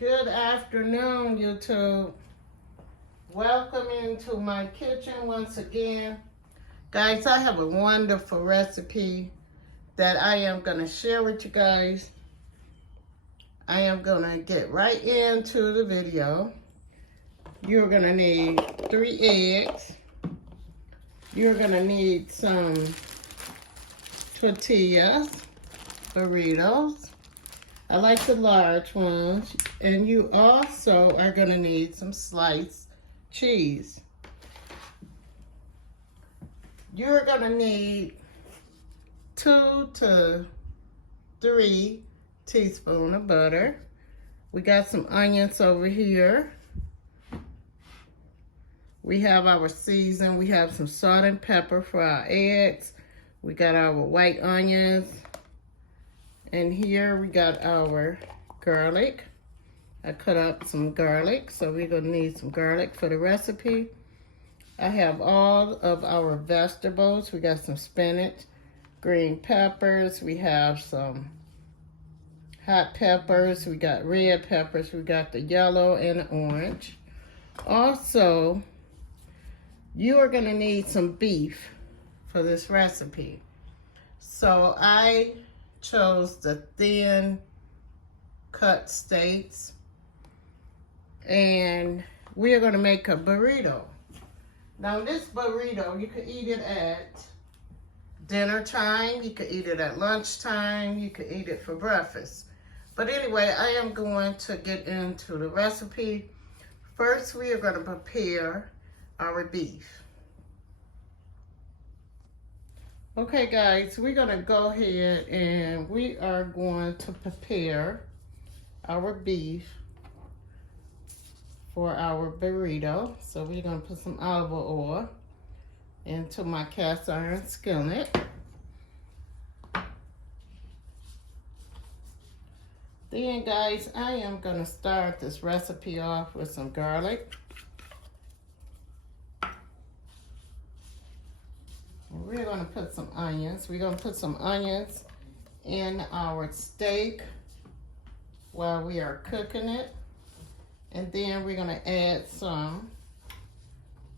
Good afternoon, YouTube. Welcome into my kitchen once again. Guys, I have a wonderful recipe that I am going to share with you guys. I am going to get right into the video. You're going to need 3 eggs. You're going to need some tortillas, burritos. I like the large ones. And you also are going to need some sliced cheese. You're going to need 2 to 3 teaspoons of butter. We got some onions over here. We have our season. We have some salt and pepper for our eggs. We got our white onions. And here we got our garlic. I cut up some garlic, so we're going to need some garlic for the recipe. I have all of our vegetables. We got some spinach, green peppers. We have some hot peppers. We got red peppers. We got the yellow and the orange. Also, you are going to need some beef for this recipe. So I chose the thin cut steaks, and we are going to make a burrito. Now this burrito, you can eat it at dinner time, you can eat it at lunchtime, you can eat it for breakfast. But anyway, I am going to get into the recipe. First, we are going to prepare our beef. Okay guys, we're going to go ahead and we are going to prepare our beef for our burrito. So we're going to put some olive oil into my cast iron skillet. Then guys, I am going to start this recipe off with some garlic. We're going to put some onions. We're going to put some onions in our steak while we are cooking it. And then we're going to add some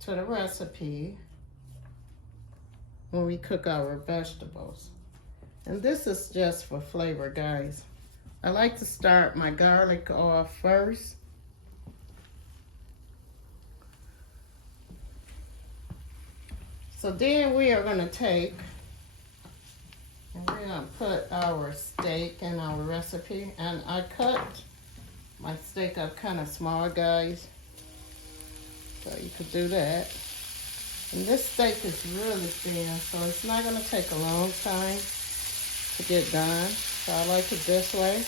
to the recipe when we cook our vegetables. And this is just for flavor, guys. I like to start my garlic off first. So then we are going to take, and we're going to put our steak in our recipe. And I cut my steak up kind of small, guys. So you could do that. And this steak is really thin, so it's not going to take a long time to get done. So I like it this way.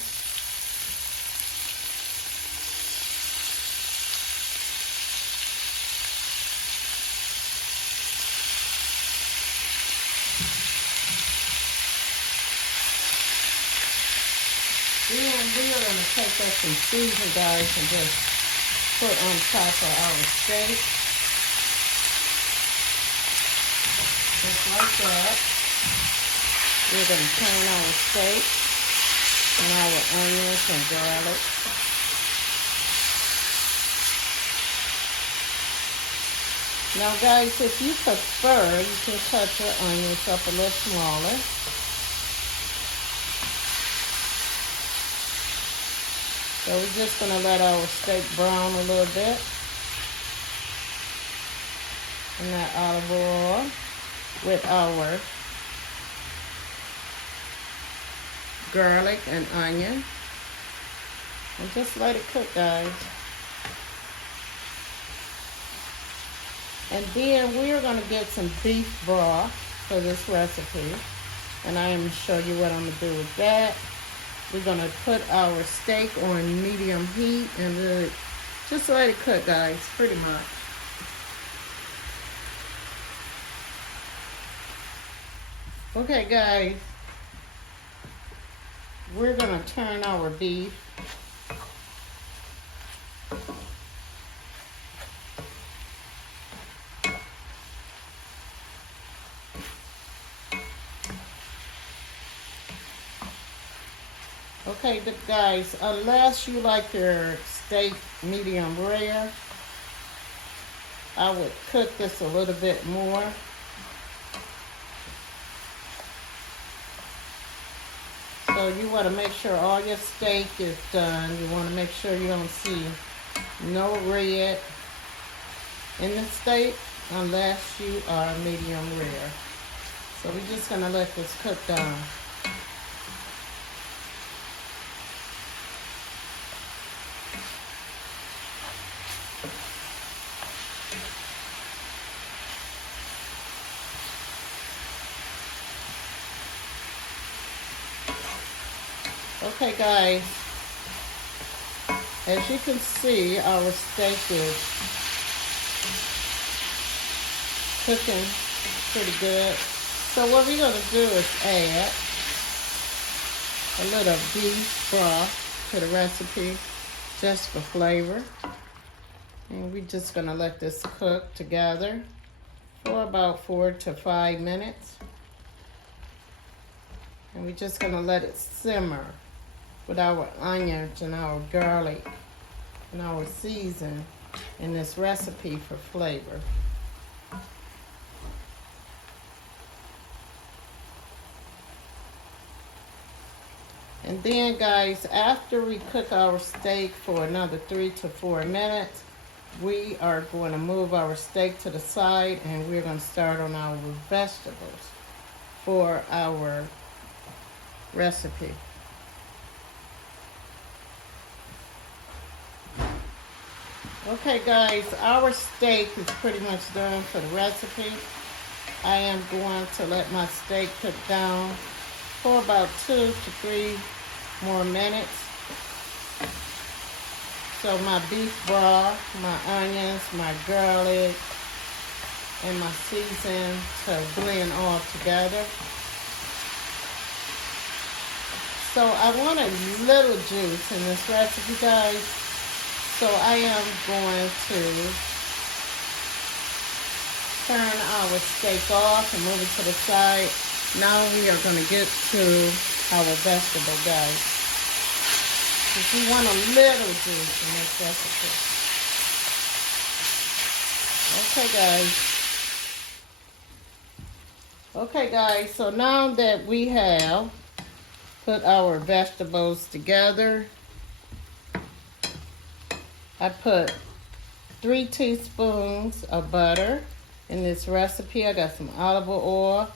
Then we are going to take up some seasoning, guys, and just put on top of our steak. Just like that. We're going to turn our steak and our onions and garlic. Now, guys, if you prefer, you can cut your onions up a little smaller. So we're just going to let our steak brown a little bit in that olive oil with our garlic and onion. And just let it cook, guys. And then we're going to get some beef broth for this recipe. And I am going to show you what I'm going to do with that. We're going to put our steak on medium heat and just let it cook, guys, pretty much. Okay, guys, we're going to turn our beef. Okay, guys, unless you like your steak medium rare, I would cook this a little bit more. So you want to make sure all your steak is done. You want to make sure you don't see no red in the steak unless you are medium rare. So we're just going to let this cook down. Okay, guys, as you can see, our steak is cooking pretty good. So what we're going to do is add a little beef broth to the recipe just for flavor. And we're just going to let this cook together for about 4 to 5 minutes. And we're just going to let it simmer with our onions and our garlic and our season in this recipe for flavor. And then, guys, after we cook our steak for another 3 to 4 minutes, we are going to move our steak to the side and we're going to start on our vegetables for our recipe. Okay, guys, our steak is pretty much done for the recipe. I am going to let my steak cook down for about 2 to 3 more minutes. So my beef broth, my onions, my garlic, and my season to blend all together. So I want a little juice in this recipe, guys. So I am going to turn our steak off and move it to the side. Now we are going to get to our vegetable, guys. If you want a little juice in this recipe. Okay, guys, so now that we have put our vegetables together, I put 3 teaspoons of butter in this recipe. I got some olive oil.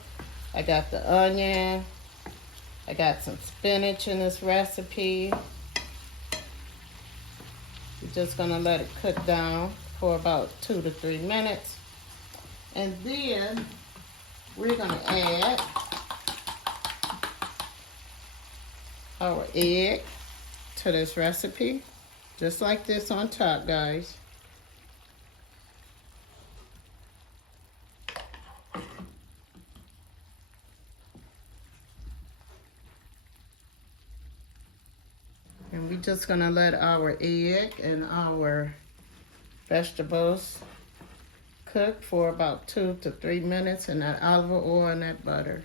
I got the onion. I got some spinach in this recipe. We're just going to let it cook down for about 2 to 3 minutes. And then we're going to add our egg to this recipe. Just like this on top, guys. And we're just gonna let our egg and our vegetables cook for about 2 to 3 minutes in that olive oil and that butter.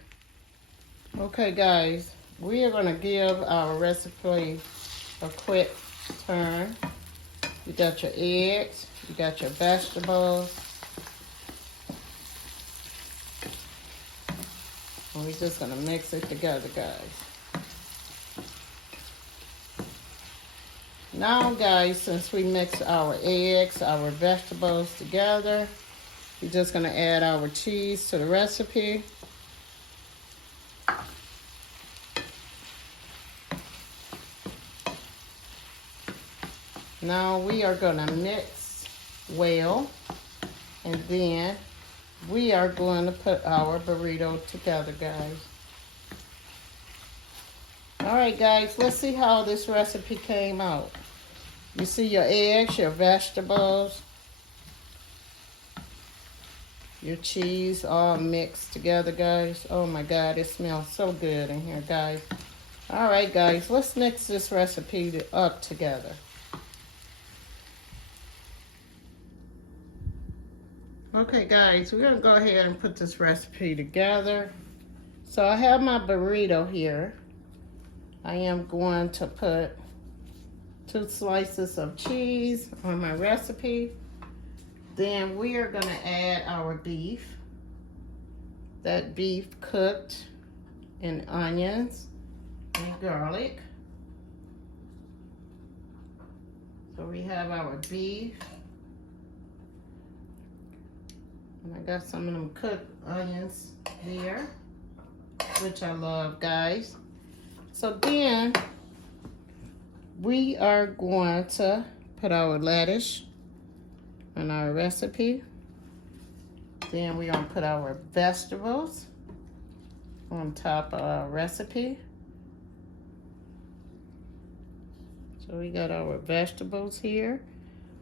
Okay, guys, we are gonna give our recipe a quick turn. You got your eggs, you got your vegetables, and we're just gonna mix it together, guys. Now, guys, since we mix our eggs, our vegetables together, we're just gonna add our cheese to the recipe. Now we are gonna mix well, and then we are going to put our burrito together, guys. All right, guys, let's see how this recipe came out. You see your eggs, your vegetables, your cheese all mixed together, guys. Oh my God, it smells so good in here, guys. All right, guys, let's mix this recipe up together. Okay, guys, we're gonna go ahead and put this recipe together. So I have my burrito here. I am going to put 2 slices of cheese on my recipe. Then we are going to add our beef. That beef cooked in onions and garlic. So we have our beef. And I got some of them cooked onions there, which I love, guys. So then we are going to put our lettuce on our recipe. Then we're going to put our vegetables on top of our recipe. So we got our vegetables here.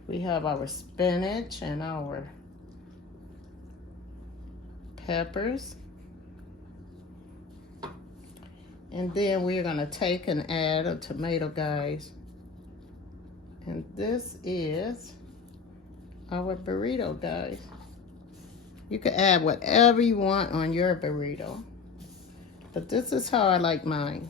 We have our spinach and our peppers. And then we're going to take and add a tomato, guys. And this is our burrito, guys. You can add whatever you want on your burrito. But this is how I like mine.